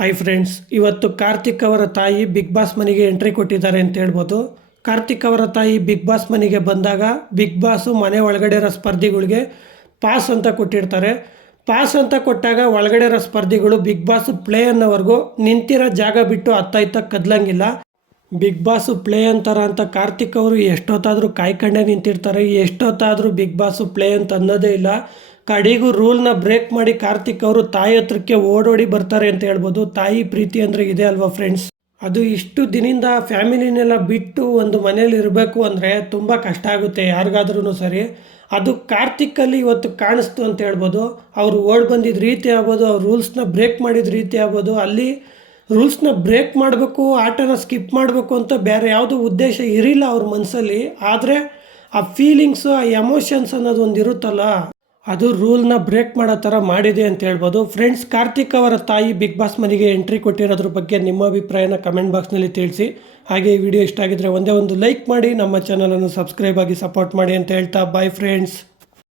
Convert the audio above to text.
Hi friends, ಇವತ್ತು ಕಾರ್ತಿಕ್ ಅವರ ತಾಯಿ ಬಿಗ್ ಬಾಸ್ ಮನೆಗೆ ಎಂಟ್ರಿ ಕೊಟ್ಟಿದ್ದಾರೆ ಅಂತ ಹೇಳ್ಬೋದು. ಕಾರ್ತಿಕ್ ಅವರ ತಾಯಿ ಬಿಗ್ ಬಾಸ್ ಮನೆಗೆ ಬಂದಾಗ ಬಿಗ್ ಬಾಸು ಮನೆ ಒಳಗಡೆ ಇರೋ ಸ್ಪರ್ಧಿಗಳಿಗೆ ಪಾಸ್ ಅಂತ ಕೊಟ್ಟಿರ್ತಾರೆ. ಪಾಸ್ ಅಂತ ಕೊಟ್ಟಾಗ ಒಳಗಡೆ ಇರೋ ಸ್ಪರ್ಧಿಗಳು ಬಿಗ್ ಬಾಸ್ ಪ್ಲೇ ಅನ್ನೋವರೆಗೂ ನಿಂತಿರೋ ಜಾಗ ಬಿಟ್ಟು ಅತ್ತ ಕದಲಂಗಿಲ್ಲ. ಬಿಗ್ ಬಾಸು ಪ್ಲೇ ಅಂತಾರ ಅಂತ ಕಾರ್ತಿಕ್ ಅವರು ಎಷ್ಟೊತ್ತಾದರೂ ಕಾಯ್ಕೊಂಡೇ ನಿಂತಿರ್ತಾರೆ. ಎಷ್ಟೊತ್ತಾದರೂ ಬಿಗ್ ಬಾಸು ಪ್ಲೇ ಅಂತ ಅನ್ನೋದೇ ಇಲ್ಲ. ಕಡೆಗೂ ರೂಲ್ನ ಬ್ರೇಕ್ ಮಾಡಿ ಕಾರ್ತಿಕ್ ಅವರು ತಾಯಿ ಹತ್ರಕ್ಕೆ ಓಡೋಡಿ ಬರ್ತಾರೆ ಅಂತ ಹೇಳ್ಬೋದು. ತಾಯಿ ಪ್ರೀತಿ ಅಂದರೆ ಇದೆ ಅಲ್ವಾ ಫ್ರೆಂಡ್ಸ್. ಅದು ಇಷ್ಟು ದಿನದಿಂದ ಫ್ಯಾಮಿಲಿನೆಲ್ಲ ಬಿಟ್ಟು ಒಂದು ಮನೇಲಿ ಇರಬೇಕು ಅಂದರೆ ತುಂಬ ಕಷ್ಟ ಆಗುತ್ತೆ ಯಾರಿಗಾದ್ರೂ ಸರಿ. ಅದು ಕಾರ್ತಿಕಲ್ಲಿ ಇವತ್ತು ಕಾಣಿಸ್ತು ಅಂತ ಹೇಳ್ಬೋದು. ಅವರು ಓಡ್ ಬಂದಿದ್ದ ರೀತಿ ಆಗ್ಬೋದು, ಅವ್ರು ರೂಲ್ಸ್ನ ಬ್ರೇಕ್ ಮಾಡಿದ ರೀತಿ ಆಗ್ಬೋದು. ಅಲ್ಲಿ ರೂಲ್ಸ್ನ ಬ್ರೇಕ್ ಮಾಡಬೇಕು, ಆಟನ ಸ್ಕಿಪ್ ಮಾಡಬೇಕು ಅಂತ ಬೇರೆ ಯಾವುದೂ ಉದ್ದೇಶ ಇರಲಿಲ್ಲ ಅವ್ರ ಮನಸ್ಸಲ್ಲಿ. ಆದರೆ ಆ ಫೀಲಿಂಗ್ಸು, ಆ ಎಮೋಷನ್ಸ್ ಅನ್ನೋದು ಒಂದು ಇರುತ್ತಲ್ಲ, ಅದು ರೂಲ್ನ ಬ್ರೇಕ್ ಮಾಡೋ ಥರ ಮಾಡಿದೆ ಅಂತ ಹೇಳ್ಬೋದು. ಫ್ರೆಂಡ್ಸ್, ಕಾರ್ತಿಕ್ ಅವರ ತಾಯಿ ಬಿಗ್ ಬಾಸ್ ಮನೆಗೆ ಎಂಟ್ರಿ ಕೊಟ್ಟಿರೋದ್ರ ಬಗ್ಗೆ ನಿಮ್ಮ ಅಭಿಪ್ರಾಯನ ಕಮೆಂಟ್ ಬಾಕ್ಸ್ನಲ್ಲಿ ತಿಳಿಸಿ. ಹಾಗೆ ಈ ವಿಡಿಯೋ ಇಷ್ಟ ಆಗಿದ್ರೆ ಒಂದೇ ಒಂದು ಲೈಕ್ ಮಾಡಿ, ನಮ್ಮ ಚಾನಲನ್ನು ಸಬ್ಸ್ಕ್ರೈಬ್ ಆಗಿ ಸಪೋರ್ಟ್ ಮಾಡಿ ಅಂತ ಹೇಳ್ತಾ ಬಾಯ್ ಫ್ರೆಂಡ್ಸ್.